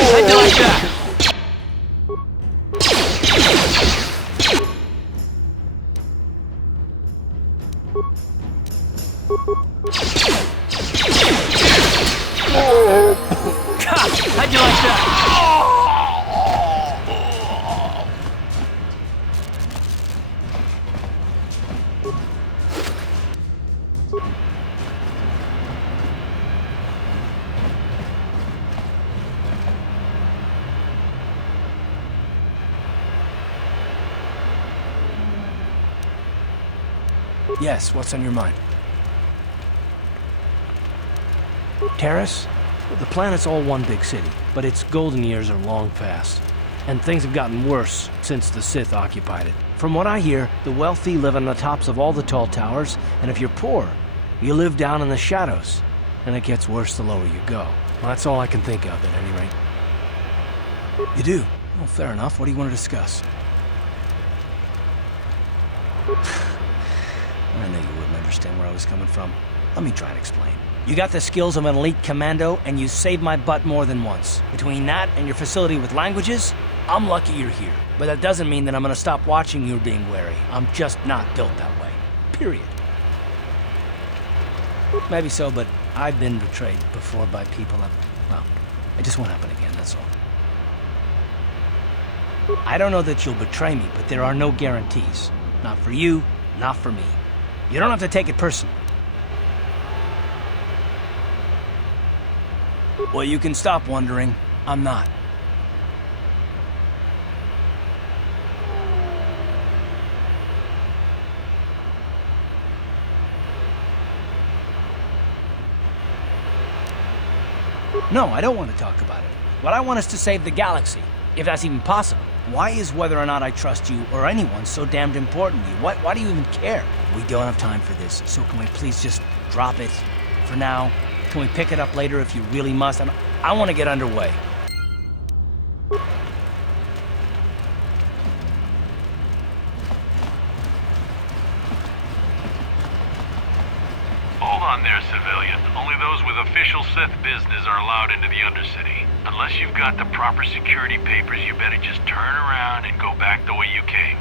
How'd you like that? Yes, what's on your mind? Terrace? The planet's all one big city, but its golden years are long past. And things have gotten worse since the Sith occupied it. From what I hear, the wealthy live on the tops of all the tall towers, and if you're poor, you live down in the shadows. And it gets worse the lower you go. Well, that's all I can think of, at any rate. You do? Well, fair enough. What do you want to discuss? I knew you wouldn't understand where I was coming from. Let me try and explain. You got the skills of an elite commando, and you saved my butt more than once. Between that and your facility with languages, I'm lucky you're here. But that doesn't mean that I'm gonna stop watching you being wary. I'm just not built that way. Period. Maybe so, but I've been betrayed before by people. Well, it just won't happen again, that's all. I don't know that you'll betray me, but there are no guarantees. Not for you, not for me. You don't have to take it personally. Well, you can stop wondering. I'm not. No, I don't want to talk about it. What I want is to save the galaxy, if that's even possible. Why is whether or not I trust you or anyone so damned important to you? Why do you even care? We don't have time for this, so can we please just drop it for now? Can we pick it up later if you really must? I want to get underway. Hold on there, civilian. Only those with official Sith business are allowed into the Undercity. Unless you've got the proper security papers, you better just turn around and go back the way you came.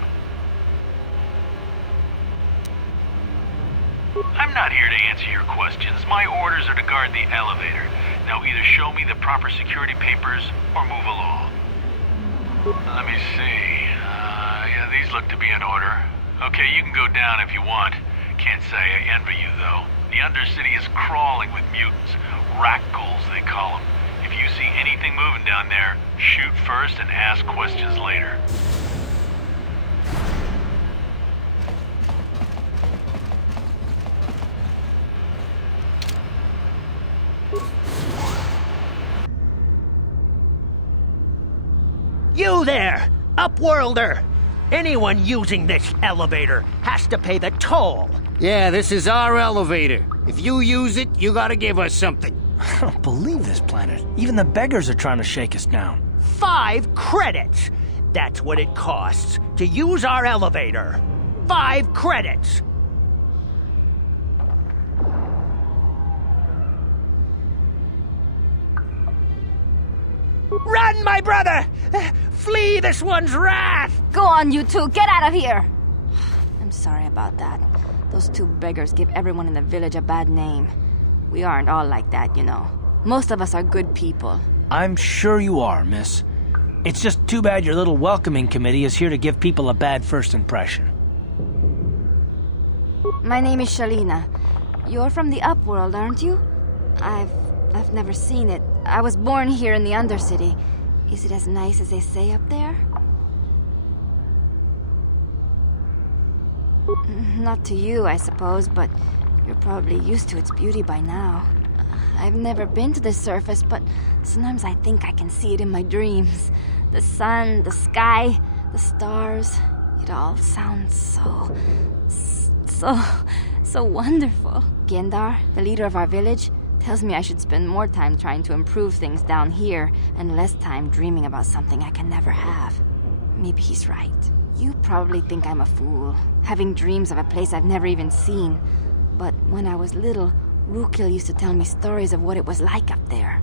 I'm not here to answer your questions. My orders are to guard the elevator. Now either show me the proper security papers or move along. Let me see. Yeah, these look to be in order. Okay, you can go down if you want. Can't say I envy you, though. The Undercity is crawling with mutants. Rat ghouls, they call them. If you see anything moving down there, shoot first and ask questions later. You there, Upworlder! Anyone using this elevator has to pay the toll. Yeah, this is our elevator. If you use it, you gotta give us something. I don't believe this planet. Even the beggars are trying to shake us down. 5 credits. That's what it costs to use our elevator. 5 credits. Run, my brother! Flee this one's wrath! Go on, you two, get out of here! I'm sorry about that. Those 2 beggars give everyone in the village a bad name. We aren't all like that, you know. Most of us are good people. I'm sure you are, miss. It's just too bad your little welcoming committee is here to give people a bad first impression. My name is Shalina. You're from the Upworld, aren't you? I've never seen it. I was born here in the Undercity. Is it as nice as they say up there? Not to you, I suppose, but you're probably used to its beauty by now. I've never been to the surface, but sometimes I think I can see it in my dreams. The sun, the sky, the stars. It all sounds so wonderful. Gendar, the leader of our village, tells me I should spend more time trying to improve things down here and less time dreaming about something I can never have. Maybe he's right. You probably think I'm a fool, having dreams of a place I've never even seen. But when I was little, Rukil used to tell me stories of what it was like up there.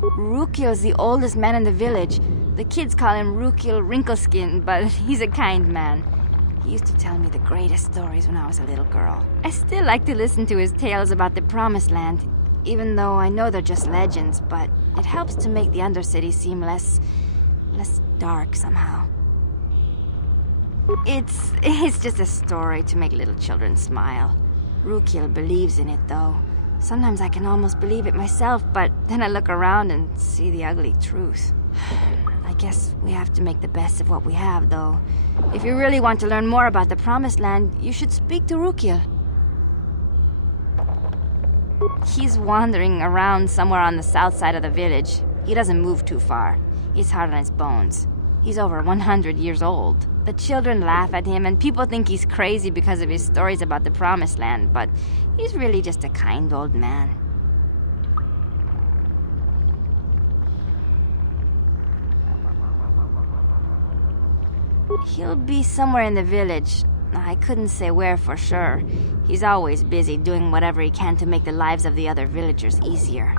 Rukil's the oldest man in the village. The kids call him Rukil Wrinkleskin, but he's a kind man. He used to tell me the greatest stories when I was a little girl. I still like to listen to his tales about the Promised Land, even though I know they're just legends, but it helps to make the Undercity seem less dark somehow. It's just a story to make little children smile. Rukil believes in it, though. Sometimes I can almost believe it myself, but then I look around and see the ugly truth. I guess we have to make the best of what we have, though. If you really want to learn more about the Promised Land, you should speak to Rukil. He's wandering around somewhere on the south side of the village. He doesn't move too far. He's hard on his bones. He's over 100 years old. The children laugh at him, and people think he's crazy because of his stories about the Promised Land, but he's really just a kind old man. He'll be somewhere in the village. I couldn't say where for sure. He's always busy doing whatever he can to make the lives of the other villagers easier.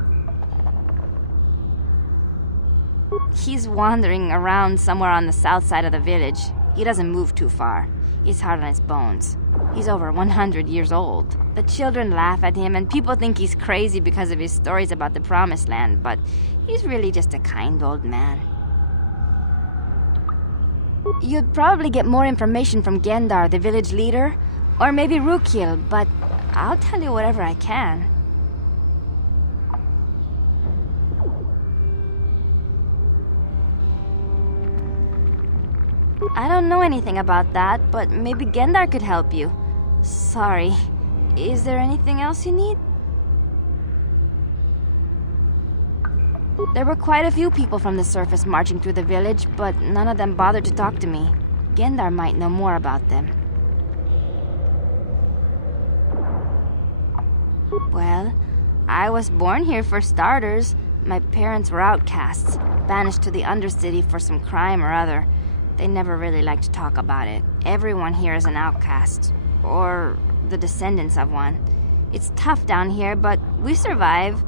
He's wandering around somewhere on the south side of the village. He doesn't move too far. He's hard on his bones. He's over 100 years old. The children laugh at him, and people think he's crazy because of his stories about the Promised Land, but he's really just a kind old man. You'd probably get more information from Gendar, the village leader, or maybe Rukil, but I'll tell you whatever I can. I don't know anything about that, but maybe Gendar could help you. Sorry. Is there anything else you need? There were quite a few people from the surface marching through the village, but none of them bothered to talk to me. Gendar might know more about them. Well, I was born here for starters. My parents were outcasts, banished to the Undercity for some crime or other. They never really liked to talk about it. Everyone here is an outcast, or the descendants of one. It's tough down here, but we survive.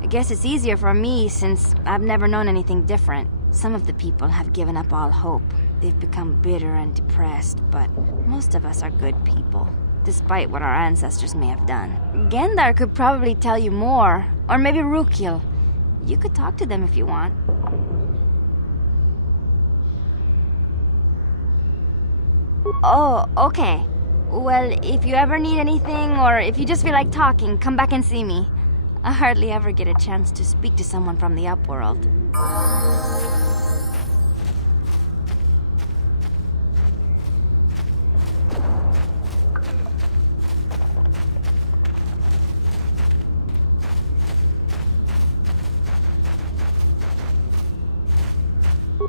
I guess it's easier for me since I've never known anything different. Some of the people have given up all hope. They've become bitter and depressed, but most of us are good people, despite what our ancestors may have done. Gendar could probably tell you more, or maybe Rukil. You could talk to them if you want. Oh, okay. Well, if you ever need anything, or if you just feel like talking, come back and see me. I hardly ever get a chance to speak to someone from the Upworld.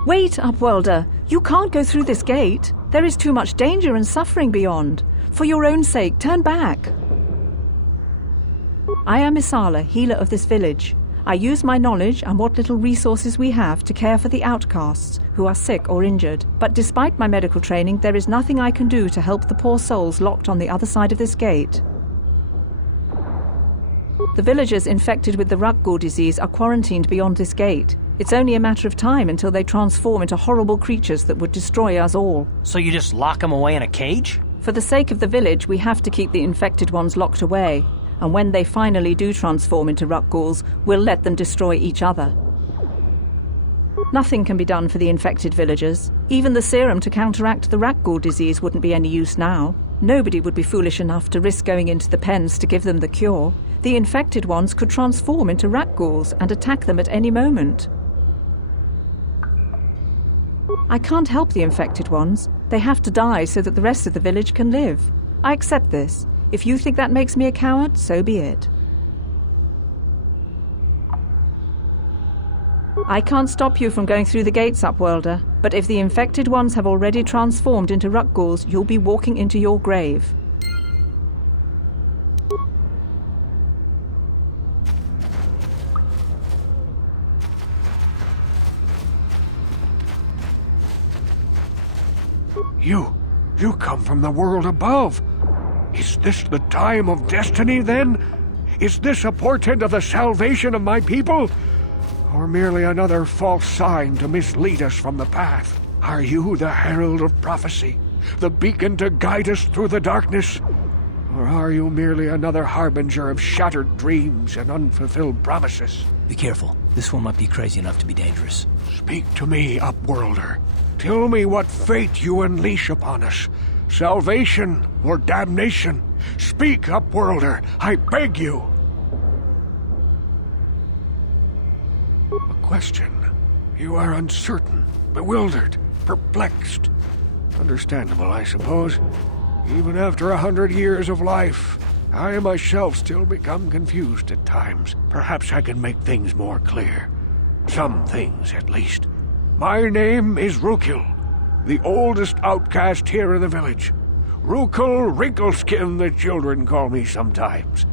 Wait, Upworlder. You can't go through this gate. There is too much danger and suffering beyond. For your own sake, turn back. I am Isala, healer of this village. I use my knowledge and what little resources we have to care for the outcasts who are sick or injured. But despite my medical training, there is nothing I can do to help the poor souls locked on the other side of this gate. The villagers infected with the Rukgul disease are quarantined beyond this gate. It's only a matter of time until they transform into horrible creatures that would destroy us all. So you just lock them away in a cage? For the sake of the village, we have to keep the infected ones locked away, and when they finally do transform into ruck ghouls, we'll let them destroy each other. Nothing can be done for the infected villagers. Even the serum to counteract the rat ghoul disease wouldn't be any use now. Nobody would be foolish enough to risk going into the pens to give them the cure. The infected ones could transform into rat ghouls and attack them at any moment. I can't help the infected ones. They have to die so that the rest of the village can live. I accept this. If you think that makes me a coward, so be it. I can't stop you from going through the gates, Upworlder, but if the infected ones have already transformed into ruck ghouls, you'll be walking into your grave. You come from the world above. Is this the time of destiny, then? Is this a portent of the salvation of my people? Or merely another false sign to mislead us from the path? Are you the herald of prophecy, the beacon to guide us through the darkness? Or are you merely another harbinger of shattered dreams and unfulfilled promises? Be careful. This one might be crazy enough to be dangerous. Speak to me, Upworlder. Tell me what fate you unleash upon us. Salvation or damnation? Speak, Upworlder, I beg you. A question. You are uncertain, bewildered, perplexed. Understandable, I suppose. Even after 100 years of life, I myself still become confused at times. Perhaps I can make things more clear. Some things, at least. My name is Rukil, the oldest outcast here in the village. Rukil Wrinkleskin, the children call me sometimes.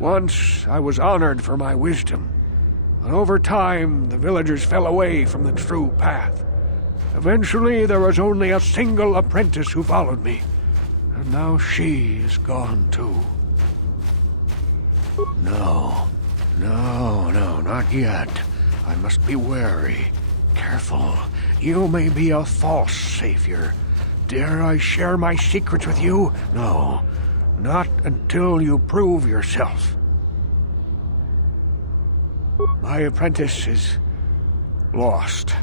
Once I was honored for my wisdom, but over time the villagers fell away from the true path. Eventually there was only a single apprentice who followed me, and now she is gone too. No, not yet. I must be wary, careful. You may be a false savior. Dare I share my secrets with you? No, not until you prove yourself. My apprentice is lost.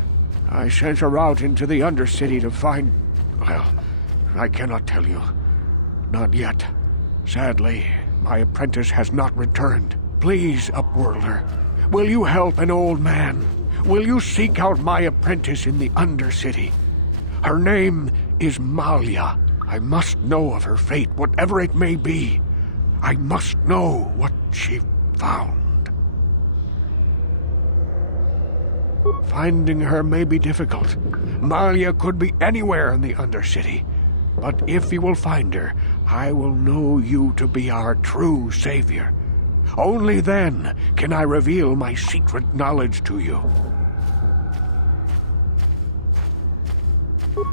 I sent her out into the Undercity to find... Well, I cannot tell you. Not yet. Sadly, my apprentice has not returned. Please, Upworlder, will you help an old man? Will you seek out my apprentice in the Undercity? Her name is Malia. I must know of her fate, whatever it may be. I must know what she found. Finding her may be difficult. Malia could be anywhere in the Undercity. But if you will find her, I will know you to be our true savior. Only then can I reveal my secret knowledge to you.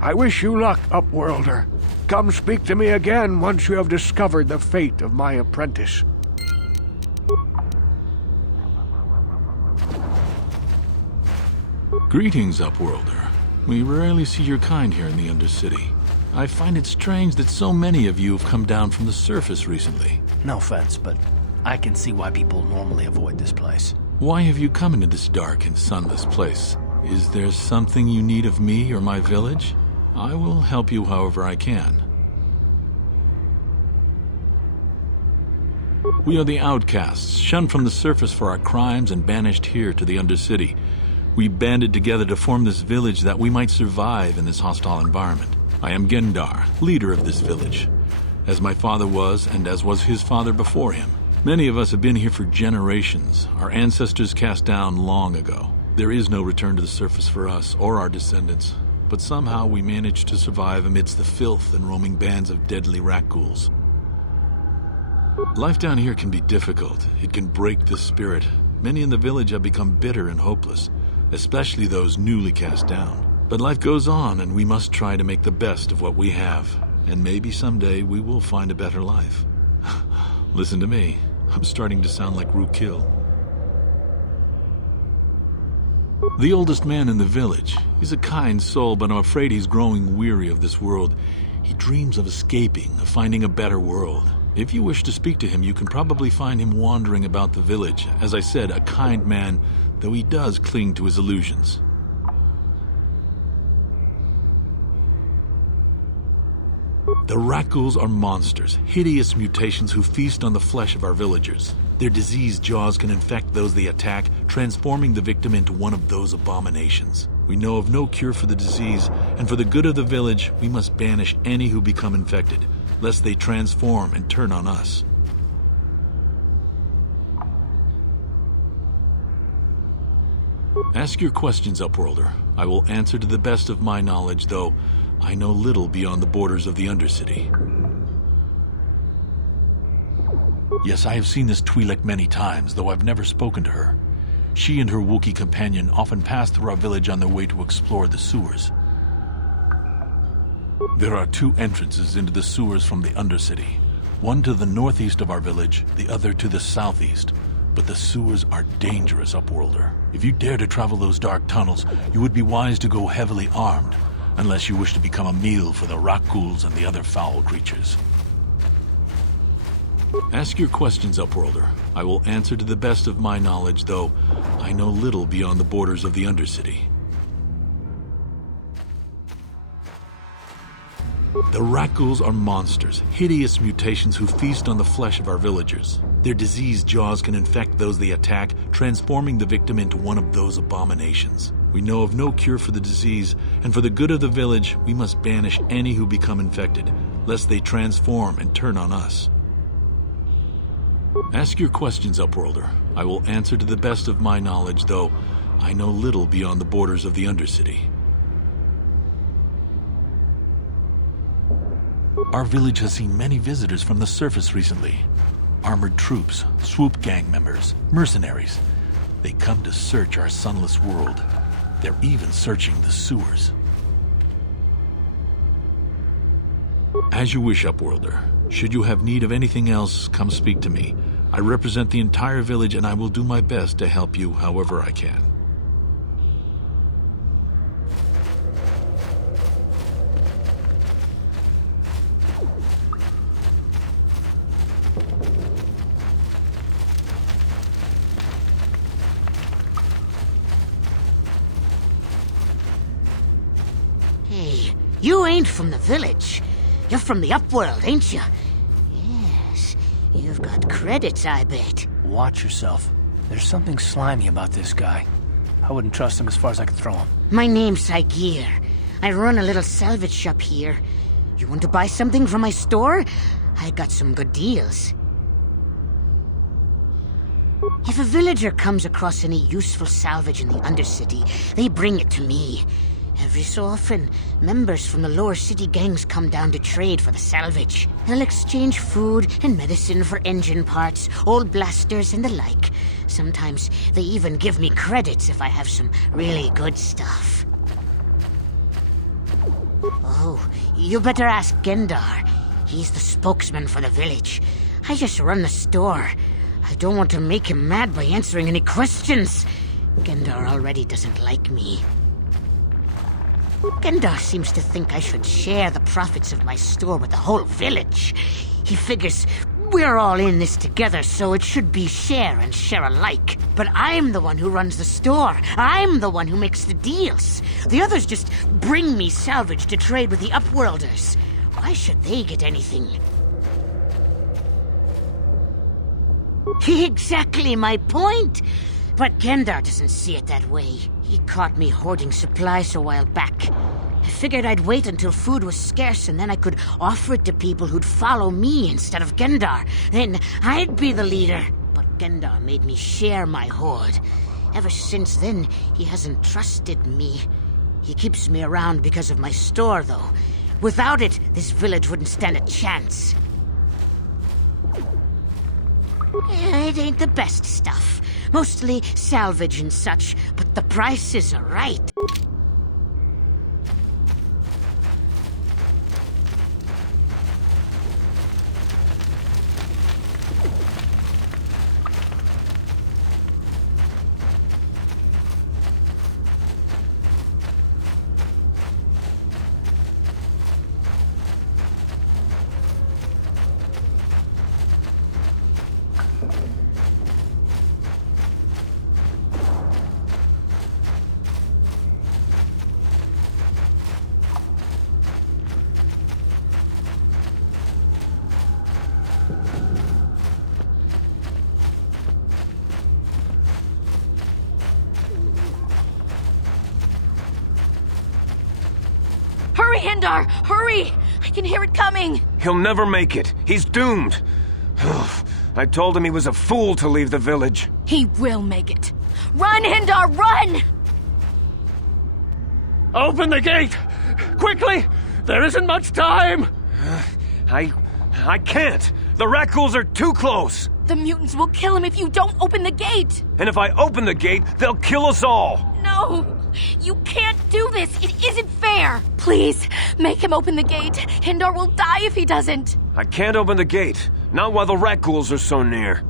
I wish you luck, Upworlder. Come speak to me again once you have discovered the fate of my apprentice. Greetings, Upworlder. We rarely see your kind here in the Undercity. I find it strange that so many of you have come down from the surface recently. No offense, but I can see why people normally avoid this place. Why have you come into this dark and sunless place? Is there something you need of me or my village? I will help you however I can. We are the outcasts, shunned from the surface for our crimes and banished here to the Undercity. We banded together to form this village that we might survive in this hostile environment. I am Gendar, leader of this village, as my father was and as was his father before him. Many of us have been here for generations, our ancestors cast down long ago. There is no return to the surface for us or our descendants, but somehow we managed to survive amidst the filth and roaming bands of deadly rat ghouls. Life down here can be difficult. It can break the spirit. Many in the village have become bitter and hopeless, especially those newly cast down. But life goes on, and we must try to make the best of what we have. And maybe someday we will find a better life. Listen to me. I'm starting to sound like Rukil. The oldest man in the village. He's a kind soul, but I'm afraid he's growing weary of this world. He dreams of escaping, of finding a better world. If you wish to speak to him, you can probably find him wandering about the village. As I said, a kind man, though he does cling to his illusions. The Rakghouls are monsters, hideous mutations who feast on the flesh of our villagers. Their diseased jaws can infect those they attack, transforming the victim into one of those abominations. We know of no cure for the disease, and for the good of the village, we must banish any who become infected, lest they transform and turn on us. Ask your questions, Upworlder. I will answer to the best of my knowledge, though I know little beyond the borders of the Undercity. Yes, I have seen this Twi'lek many times, though I've never spoken to her. She and her Wookiee companion often pass through our village on their way to explore the sewers. There are two entrances into the sewers from the Undercity. One to the northeast of our village, the other to the southeast. But the sewers are dangerous, Upworlder. If you dare to travel those dark tunnels, you would be wise to go heavily armed, unless you wish to become a meal for the Rakghouls and the other foul creatures. Ask your questions, Upworlder. I will answer to the best of my knowledge, though I know little beyond the borders of the Undercity. The Rakghouls are monsters, hideous mutations who feast on the flesh of our villagers. Their diseased jaws can infect those they attack, transforming the victim into one of those abominations. We know of no cure for the disease, and for the good of the village, we must banish any who become infected, lest they transform and turn on us. Ask your questions, Upworlder. I will answer to the best of my knowledge, though I know little beyond the borders of the Undercity. Our village has seen many visitors from the surface recently. Armored troops, swoop gang members, mercenaries. They come to search our sunless world. They're even searching the sewers. As you wish, Upworlder. Should you have need of anything else, come speak to me. I represent the entire village, and I will do my best to help you however I can. You ain't from the village. You're from the Upworld, ain't you? Yes, you've got credits, I bet. Watch yourself. There's something slimy about this guy. I wouldn't trust him as far as I could throw him. My name's Saigir. I run a little salvage shop here. You want to buy something from my store? I got some good deals. If a villager comes across any useful salvage in the Undercity, they bring it to me. Every so often, members from the lower city gangs come down to trade for the salvage. They'll exchange food and medicine for engine parts, old blasters and the like. Sometimes they even give me credits if I have some really good stuff. Oh, you better ask Gendar. He's the spokesman for the village. I just run the store. I don't want to make him mad by answering any questions. Gendar already doesn't like me. Gendar seems to think I should share the profits of my store with the whole village. He figures we're all in this together, so it should be share and share alike. But I'm the one who runs the store. I'm the one who makes the deals. The others just bring me salvage to trade with the Upworlders. Why should they get anything? Exactly my point. But Gendar doesn't see it that way. He caught me hoarding supplies a while back. I figured I'd wait until food was scarce and then I could offer it to people who'd follow me instead of Gendar. Then I'd be the leader. But Gendar made me share my hoard. Ever since then, he hasn't trusted me. He keeps me around because of my store, though. Without it, this village wouldn't stand a chance. It ain't the best stuff. Mostly salvage and such, but the prices are right. doing? He'll never make it. He's doomed. I told him he was a fool to leave the village. He will make it. Run, Hindar, run! Open the gate! Quickly! There isn't much time! I can't. The Rakghouls are too close. The mutants will kill him if you don't open the gate! And if I open the gate, they'll kill us all. No! You can't do this! It isn't fair! Please, make him open the gate. Hindar will die if he doesn't. I can't open the gate. Not while the Rakghouls are so near.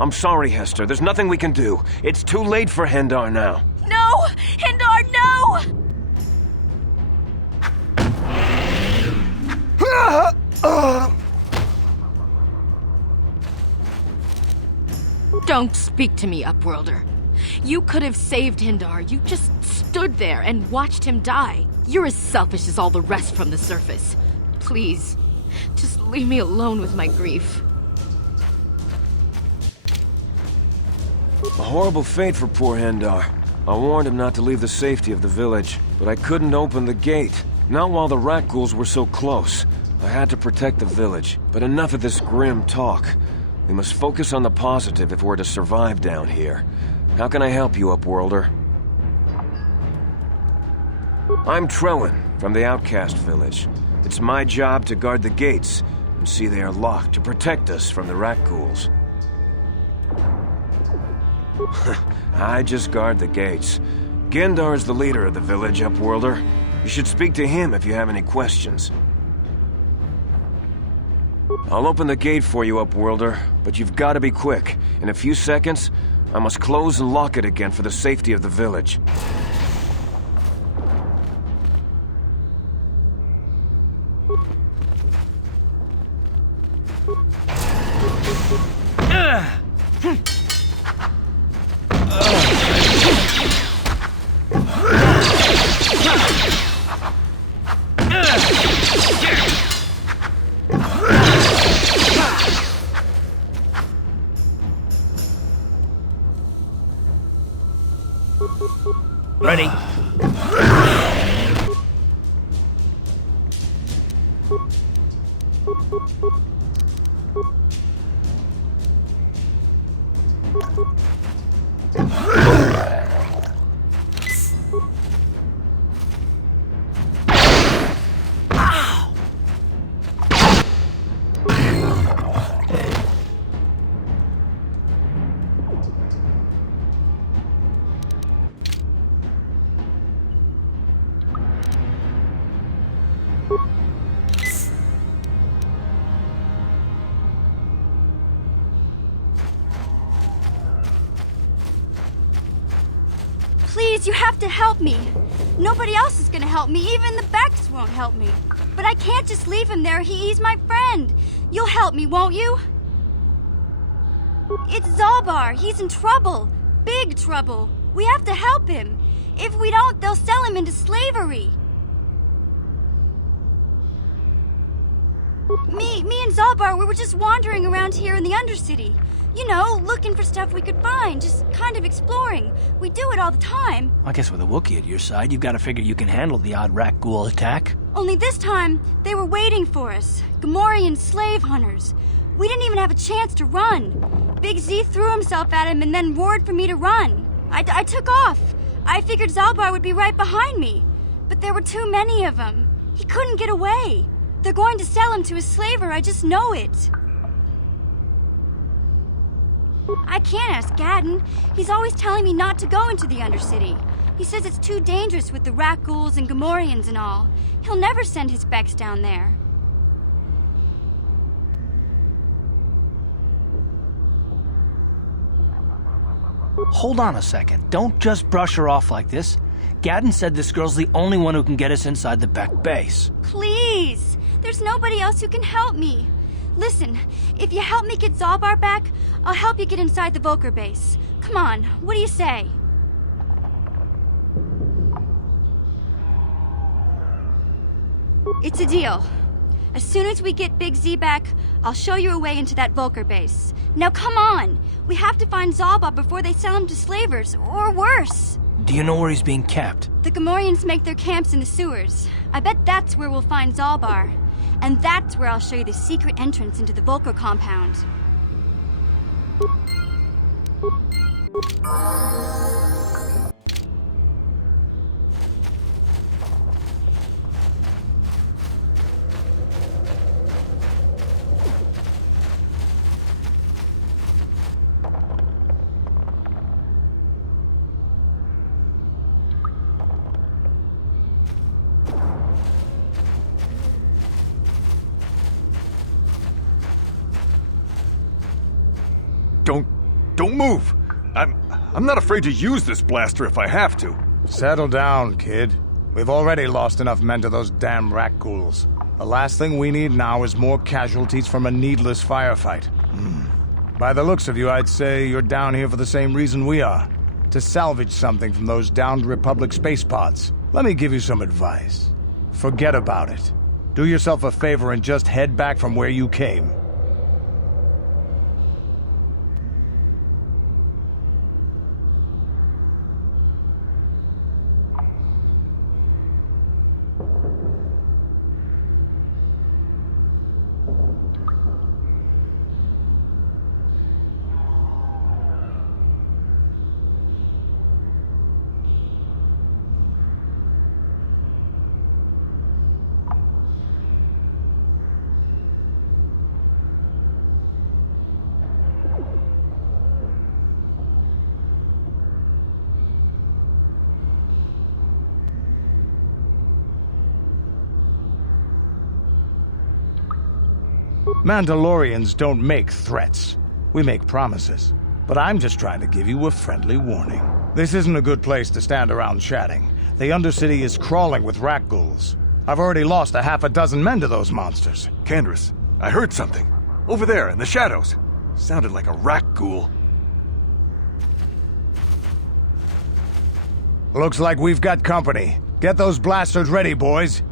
I'm sorry, Hester. There's nothing we can do. It's too late for Hindar now. No! Hindar, no! Don't speak to me, Upworlder. You could have saved Hindar. You just stood there and watched him die. You're as selfish as all the rest from the surface. Please, just leave me alone with my grief. A horrible fate for poor Hindar. I warned him not to leave the safety of the village, but I couldn't open the gate. Not while the Rakghouls were so close. I had to protect the village, but enough of this grim talk. We must focus on the positive if we're to survive down here. How can I help you, Upworlder? I'm Trellin, from the Outcast Village. It's my job to guard the gates, and see they are locked to protect us from the Rakghouls. I just guard the gates. Gendar's the leader of the village, Upworlder. You should speak to him if you have any questions. I'll open the gate for you, Upworlder, but you've got to be quick. In a few seconds, I must close and lock it again for the safety of the village. Ready? You have to help me. Nobody else is gonna help me. Even the Becks won't help me. But I can't just leave him there. He's my friend. You'll help me, won't you? It's Zalbar. He's in trouble. Big trouble. We have to help him. If we don't, they'll sell him into slavery. Me and Zalbar, we were just wandering around here in the Undercity. You know, looking for stuff we could find, just kind of exploring. We do it all the time. I guess with a Wookiee at your side, you've got to figure you can handle the odd Rakghoul attack. Only this time, they were waiting for us. Gamorrean slave hunters. We didn't even have a chance to run. Big Z threw himself at him and then roared for me to run. I took off. I figured Zalbar would be right behind me. But there were too many of them. He couldn't get away. They're going to sell him to a slaver, I just know it. I can't ask Gadden. He's always telling me not to go into the Undercity. He says it's too dangerous with the Rakghouls and Gamorreans and all. He'll never send his Becks down there. Hold on a second. Don't just brush her off like this. Gadden said this girl's the only one who can get us inside the Beck base. Please! There's nobody else who can help me. Listen, if you help me get Zalbar back, I'll help you get inside the Volker base. Come on, what do you say? It's a deal. As soon as we get Big Z back, I'll show you a way into that Volker base. Now come on! We have to find Zalbar before they sell him to slavers, or worse. Do you know where he's being kept? The Gamorreans make their camps in the sewers. I bet that's where we'll find Zalbar. And that's where I'll show you the secret entrance into the Volker compound. Don't move! I'm not afraid to use this blaster if I have to. Settle down, kid. We've already lost enough men to those damn rat ghouls. The last thing we need now is more casualties from a needless firefight. By the looks of you, I'd say you're down here for the same reason we are. To salvage something from those downed Republic space pods. Let me give you some advice. Forget about it. Do yourself a favor and just head back from where you came. Mandalorians don't make threats. We make promises. But I'm just trying to give you a friendly warning. This isn't a good place to stand around chatting. The Undercity is crawling with rat ghouls. I've already lost a half a dozen men to those monsters. Candace, I heard something. Over there, in the shadows. Sounded like a rat ghoul. Looks like we've got company. Get those blasters ready, boys.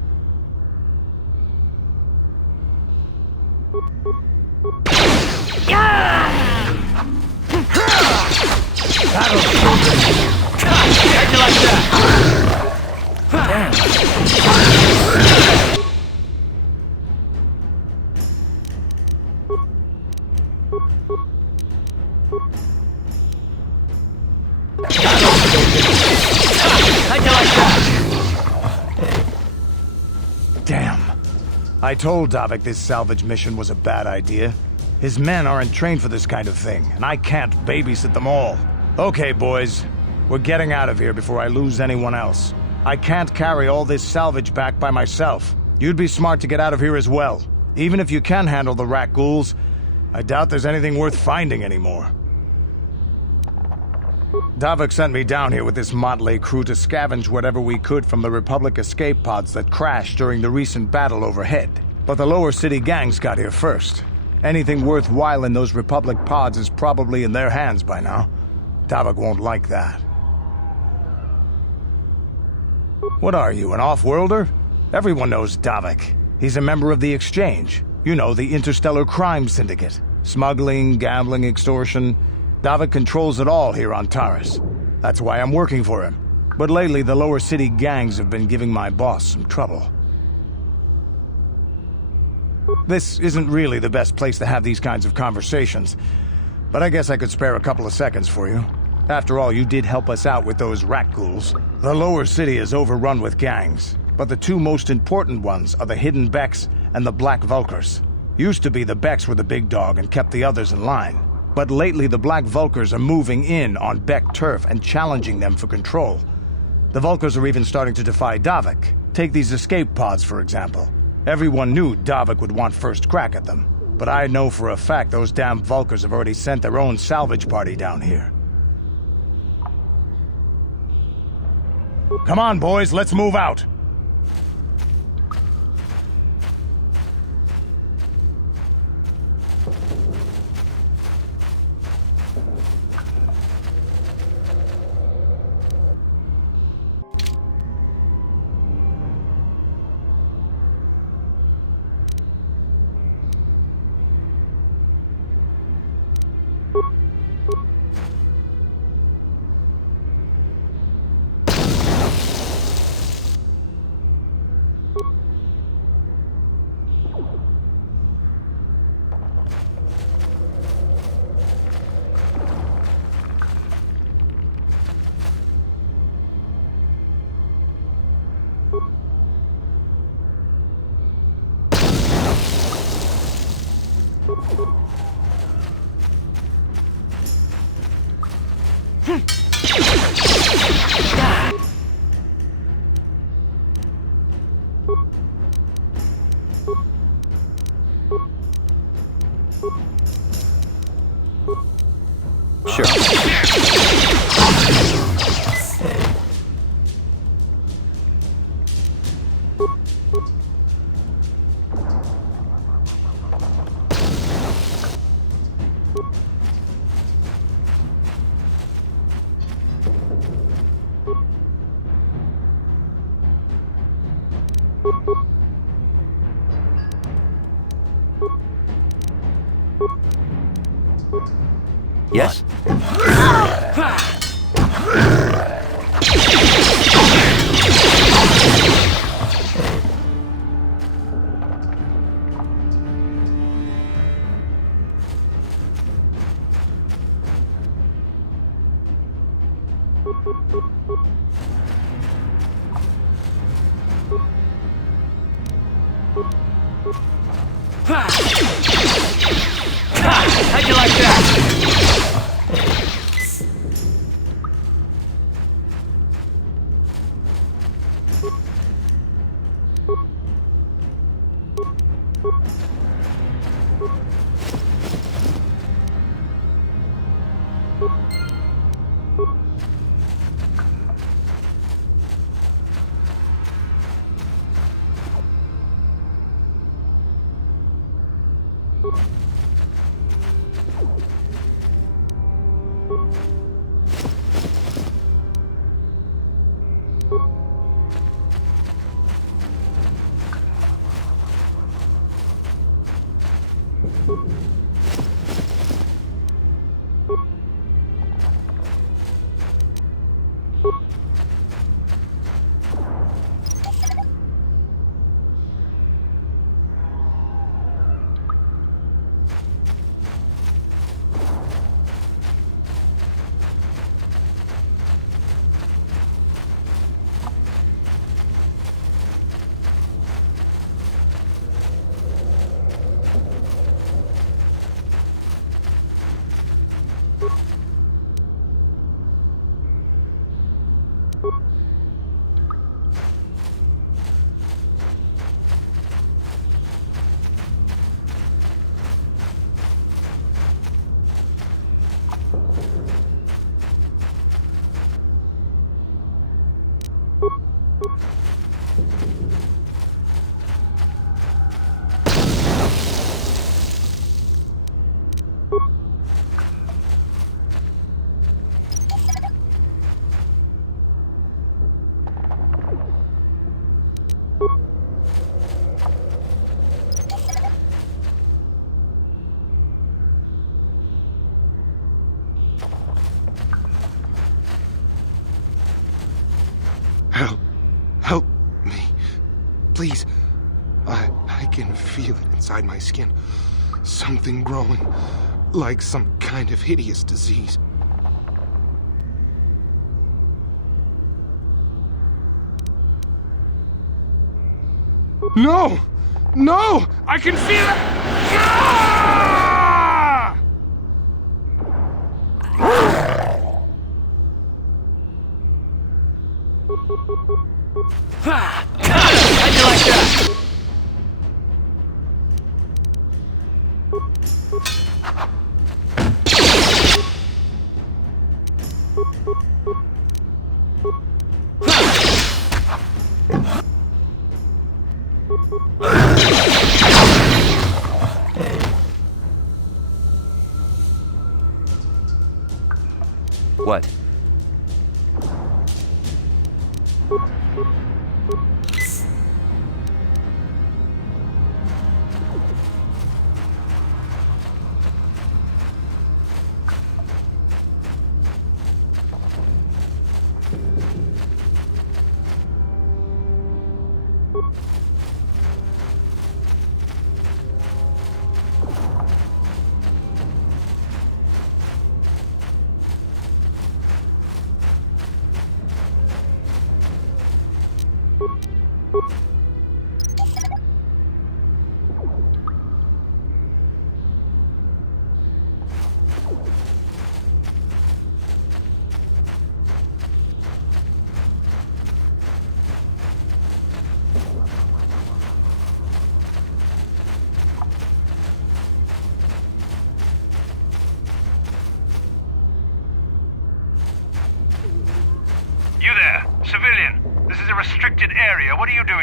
I told Davik this salvage mission was a bad idea. His men aren't trained for this kind of thing, and I can't babysit them all. Okay, boys. We're getting out of here before I lose anyone else. I can't carry all this salvage back by myself. You'd be smart to get out of here as well. Even if you can handle the rat ghouls, I doubt there's anything worth finding anymore. Davik sent me down here with this motley crew to scavenge whatever we could from the Republic escape pods that crashed during the recent battle overhead. But the lower city gangs got here first. Anything worthwhile in those Republic pods is probably in their hands by now. Davik won't like that. What are you, an off-worlder? Everyone knows Davik. He's a member of the Exchange. You know, the interstellar crime syndicate. Smuggling, gambling, extortion. Davik controls it all here on Taris. That's why I'm working for him. But lately, the lower city gangs have been giving my boss some trouble. This isn't really the best place to have these kinds of conversations, but I guess I could spare a couple of seconds for you. After all, you did help us out with those rat ghouls. The lower city is overrun with gangs, but the two most important ones are the Hidden Becks and the Black Vulkars. Used to be the Becks were the big dog and kept the others in line. But lately the Black Vulkars are moving in on Beck turf and challenging them for control. The Vulkars are even starting to defy Davik. Take these escape pods, for example. Everyone knew Davik would want first crack at them. But I know for a fact those damn Vulkars have already sent their own salvage party down here. Come on, boys, let's move out! Sure. Yes? How'd you like that? Help me. Please. I can feel it inside my skin. Something growing. Like some kind of hideous disease. No! No! I can feel it! Ah! How'd you like that?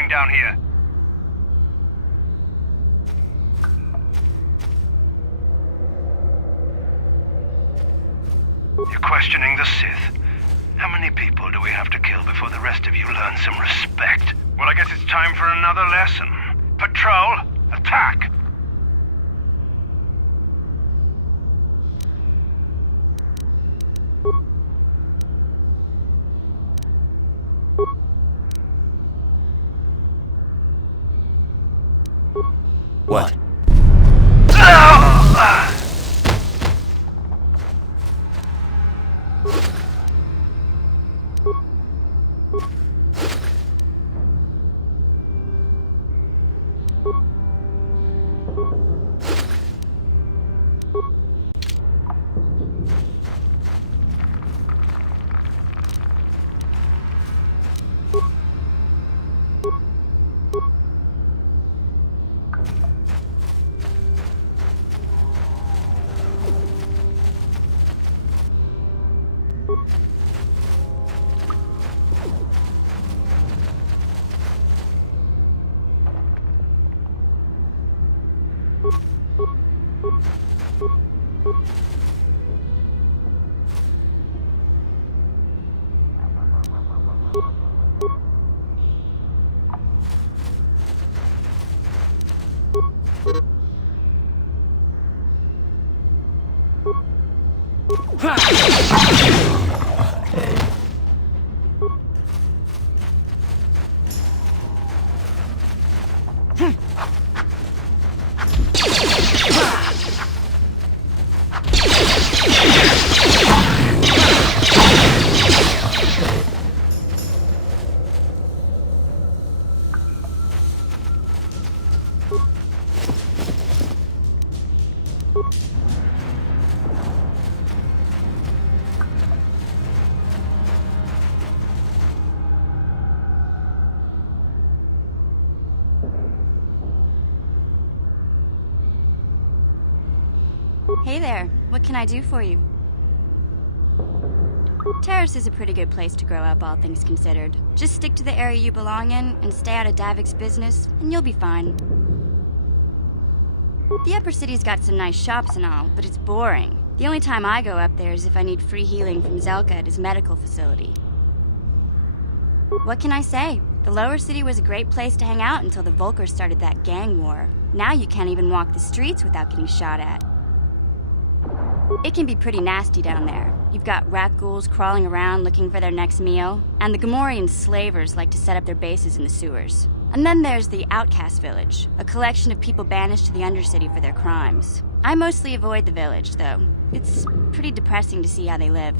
doing down here? You're questioning the Sith. How many people do we have to kill before the rest of you learn some respect? Well, I guess it's time for another lesson. Patrol, attack! What? Hey there, what can I do for you? Terrace is a pretty good place to grow up, all things considered. Just stick to the area you belong in and stay out of Davik's business, and you'll be fine. The upper city's got some nice shops and all, but it's boring. The only time I go up there is if I need free healing from Zelka at his medical facility. What can I say? The lower city was a great place to hang out until the Vulkars started that gang war. Now you can't even walk the streets without getting shot at. It can be pretty nasty down there. You've got rat ghouls crawling around looking for their next meal, and the Gamorrean slavers like to set up their bases in the sewers. And then there's the Outcast Village, a collection of people banished to the Undercity for their crimes. I mostly avoid the village, though. It's pretty depressing to see how they live.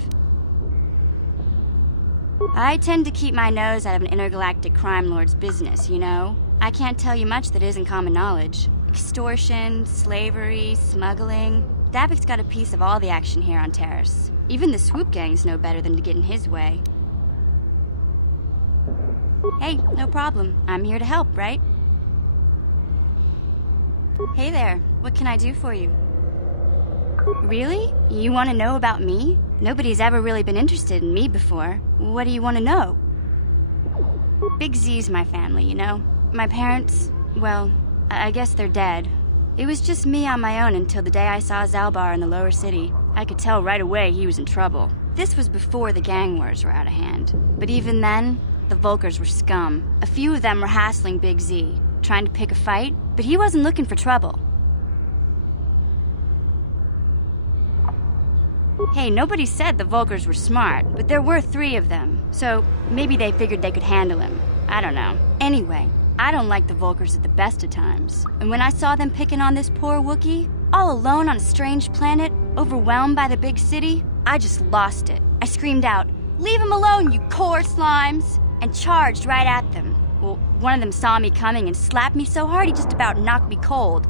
I tend to keep my nose out of an intergalactic crime lord's business, you know? I can't tell you much that isn't common knowledge. Extortion, slavery, smuggling... Davik's got a piece of all the action here on Terrace. Even the swoop gangs know better than to get in his way. Hey, no problem. I'm here to help, right? Hey there, what can I do for you? Really? You want to know about me? Nobody's ever really been interested in me before. What do you want to know? Big Z's my family, you know? My parents, well, I guess they're dead. It was just me on my own until the day I saw Zalbar in the lower city. I could tell right away he was in trouble. This was before the gang wars were out of hand. But even then, the Vulkars were scum. A few of them were hassling Big Z, trying to pick a fight, but he wasn't looking for trouble. Hey, nobody said the Vulkars were smart, but there were 3 of them, so maybe they figured they could handle him. I don't know. Anyway, I don't like the Vulkars at the best of times. And when I saw them picking on this poor Wookiee, all alone on a strange planet, overwhelmed by the big city, I just lost it. I screamed out, "Leave him alone, you core slimes!" and charged right at them. Well, one of them saw me coming and slapped me so hard he just about knocked me cold.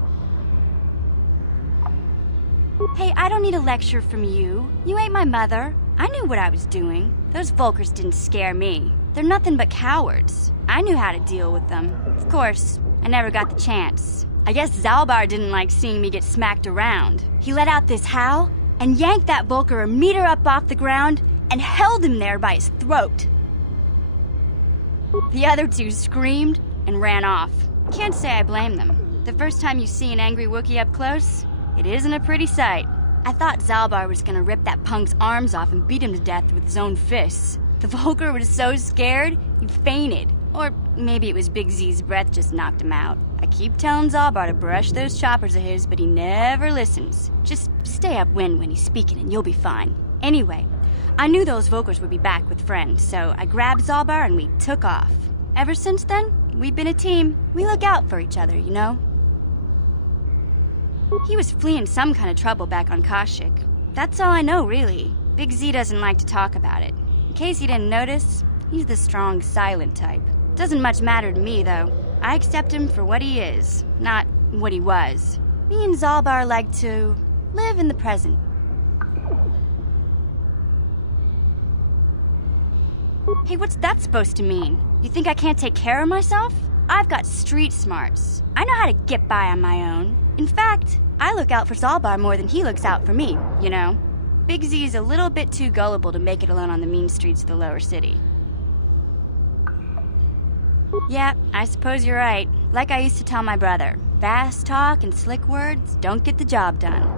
Hey, I don't need a lecture from you. You ain't my mother. I knew what I was doing. Those Vulkars didn't scare me. They're nothing but cowards. I knew how to deal with them. Of course, I never got the chance. I guess Zalbar didn't like seeing me get smacked around. He let out this howl and yanked that Vulkar a meter up off the ground and held him there by his throat. The other 2 screamed and ran off. Can't say I blame them. The first time you see an angry Wookiee up close, it isn't a pretty sight. I thought Zalbar was gonna rip that punk's arms off and beat him to death with his own fists. The Vulgar was so scared, he fainted. Or maybe it was Big Z's breath just knocked him out. I keep telling Zalbar to brush those choppers of his, but he never listens. Just stay upwind when he's speaking and you'll be fine. Anyway, I knew those Vulgars would be back with friends, so I grabbed Zalbar and we took off. Ever since then, we've been a team. We look out for each other, you know? He was fleeing some kind of trouble back on Kashyyyk. That's all I know, really. Big Z doesn't like to talk about it. In case you didn't notice, he's the strong, silent type. Doesn't much matter to me, though. I accept him for what he is, not what he was. Me and Zalbar like to live in the present. Hey, what's that supposed to mean? You think I can't take care of myself? I've got street smarts. I know how to get by on my own. In fact, I look out for Zalbar more than he looks out for me, you know? Big Z is a little bit too gullible to make it alone on the mean streets of the lower city. Yeah, I suppose you're right. Like I used to tell my brother, fast talk and slick words don't get the job done.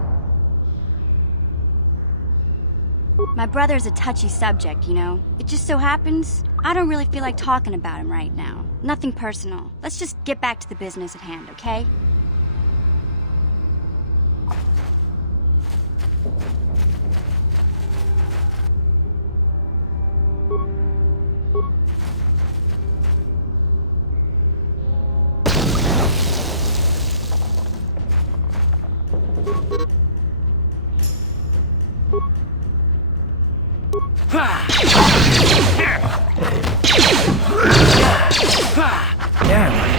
My brother's a touchy subject, you know? It just so happens, I don't really feel like talking about him right now. Nothing personal. Let's just get back to the business at hand, okay? Damn it.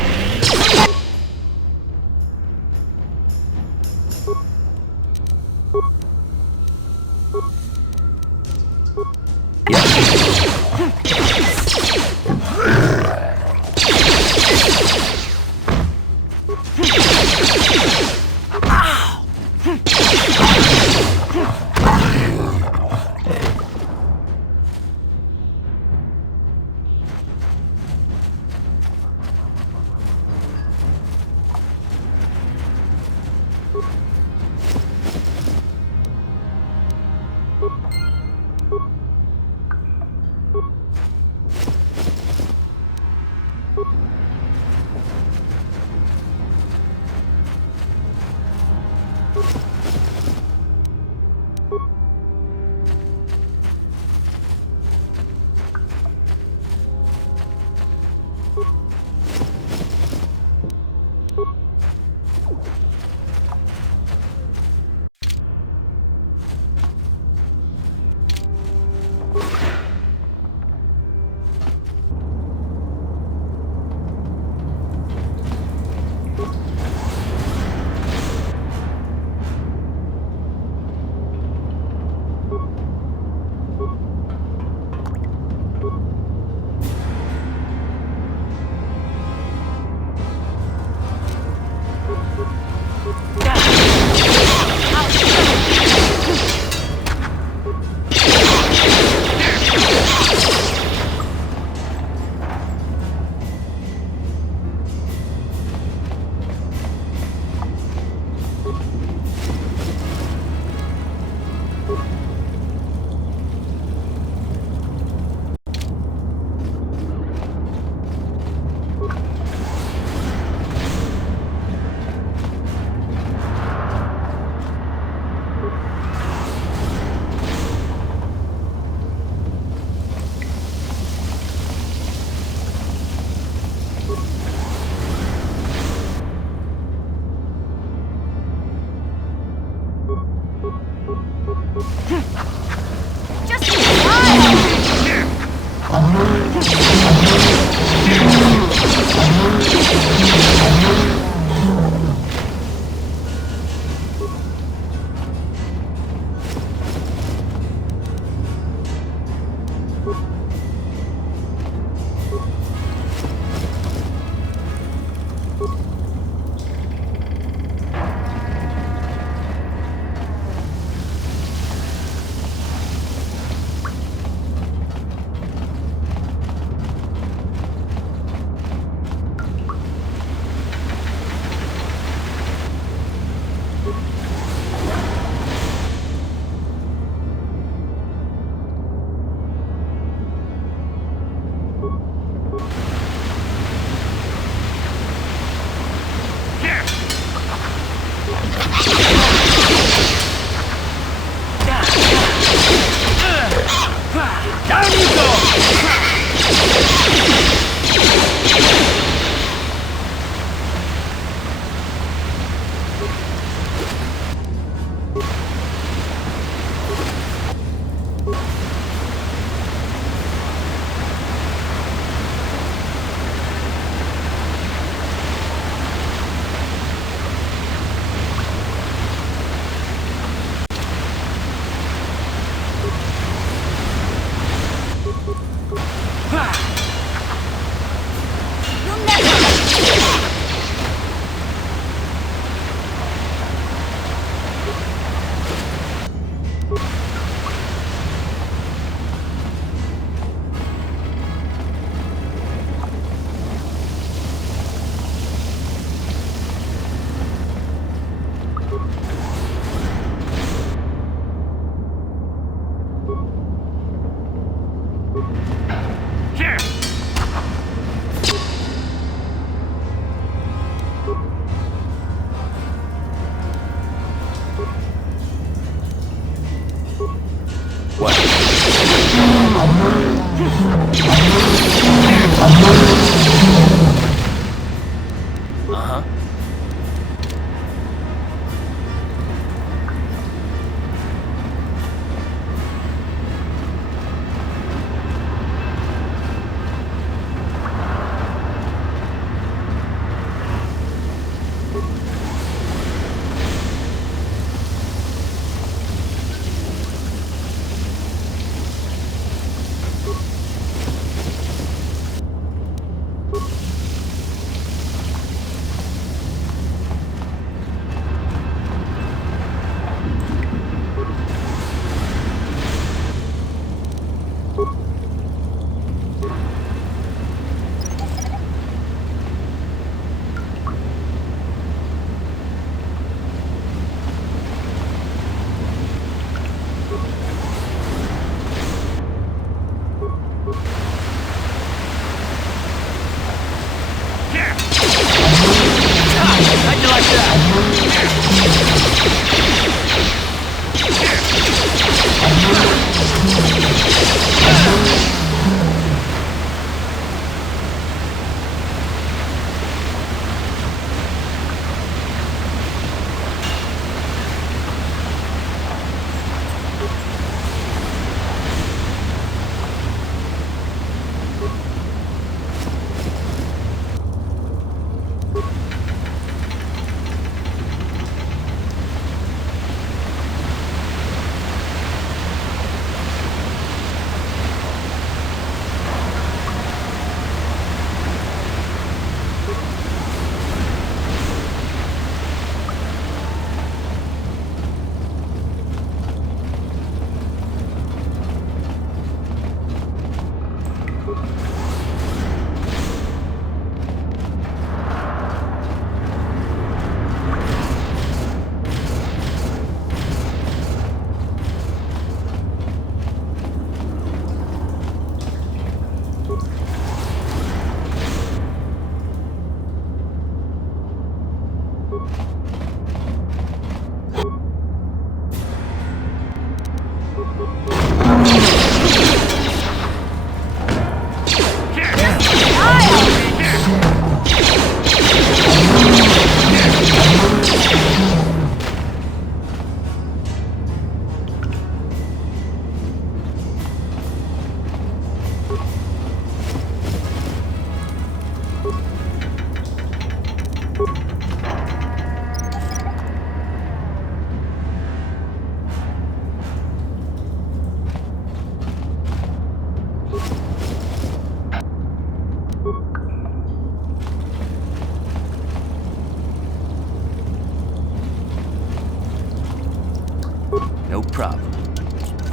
Uh-huh.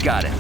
Got it.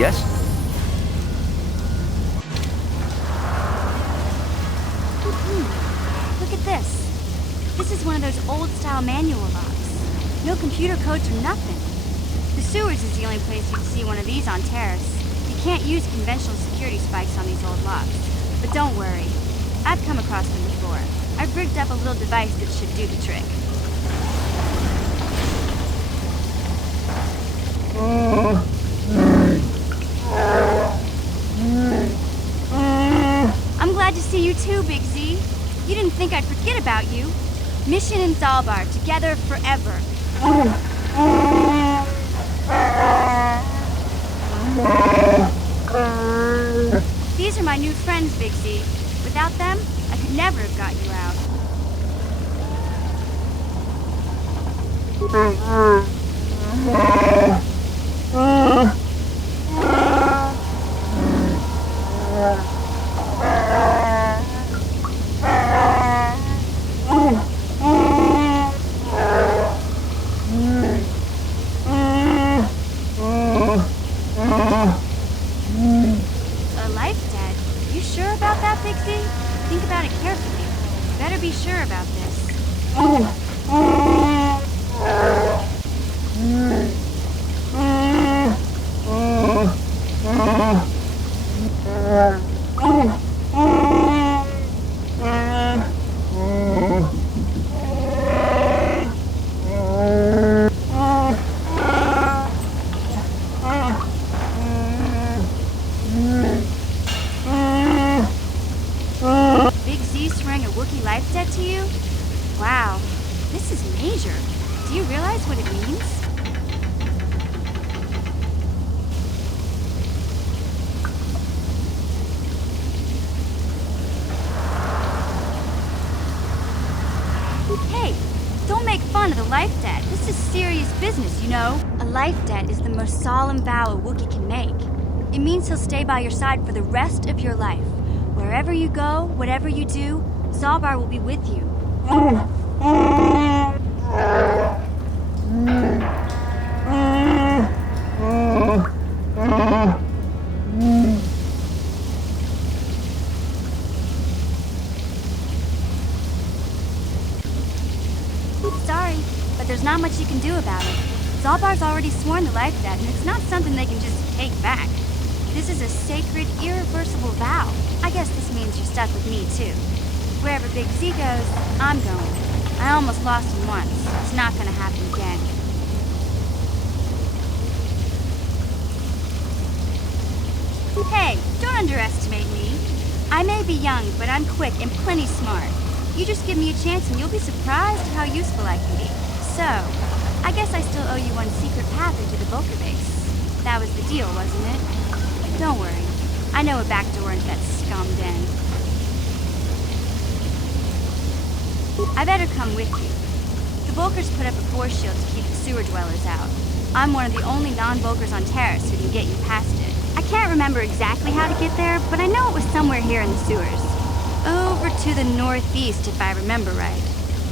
Yes? Look at this. This is one of those old-style manual locks. No computer codes or nothing. The sewers is the only place you'd see one of these on Terrace. You can't use conventional security spikes on these old locks. But don't worry. I've come across them before. I've rigged up a little device that should do the trick. you too, Big Z. You didn't think I'd forget about you. Mission and Zalbar, together forever. These are my new friends, Big Z. Without them, I could never have got you out. A life debt? You sure about that, Big Z? Think about it carefully. You better be sure about this. Big Z swearing a Wookiee life debt to you? Wow, this is major. Do you realize what it means? Hey, don't make fun of the life debt. This is serious business, you know. A life debt is the most solemn vow a Wookiee can make. It means he'll stay by your side for the rest of your life. Wherever you go, whatever you do, Zalbar will be with you. Sorry, but there's not much you can do about it. Zalbar's already sworn the life debt, and it's not something they can just take back. This is a sacred, irreversible vow. I guess this means you're stuck with me, too. Wherever Big Z goes, I'm going. I almost lost him once. It's not gonna happen again. Hey, don't underestimate me. I may be young, but I'm quick and plenty smart. You just give me a chance and you'll be surprised at how useful I can be. So, I guess I still owe you one secret path into the Vulcan base. That was the deal, wasn't it? Don't worry. I know a back door into that scum den. I better come with you. The Vulkars put up a force shield to keep the sewer dwellers out. I'm one of the only non-Vulkars on Terrace who can get you past it. I can't remember exactly how to get there, but I know it was somewhere here in the sewers. Over to the northeast, if I remember right.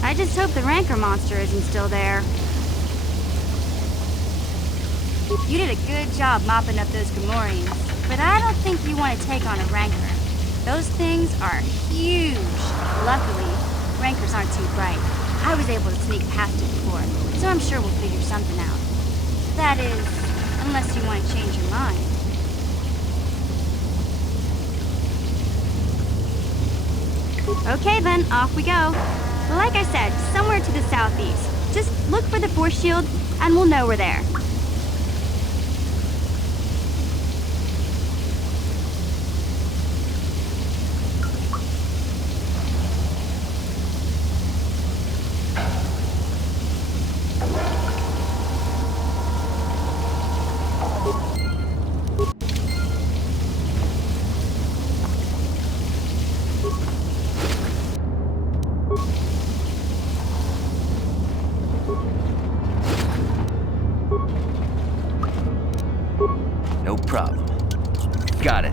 I just hope the Rancor monster isn't still there. You did a good job mopping up those Gamorreans, but I don't think you want to take on a Rancor. Those things are huge. Luckily, Rancors aren't too bright. I was able to sneak past it before, so I'm sure we'll figure something out. That is, unless you want to change your mind. Okay then, off we go. Like I said, somewhere to the southeast. Just look for the force shield, and we'll know we're there. No problem. Got it.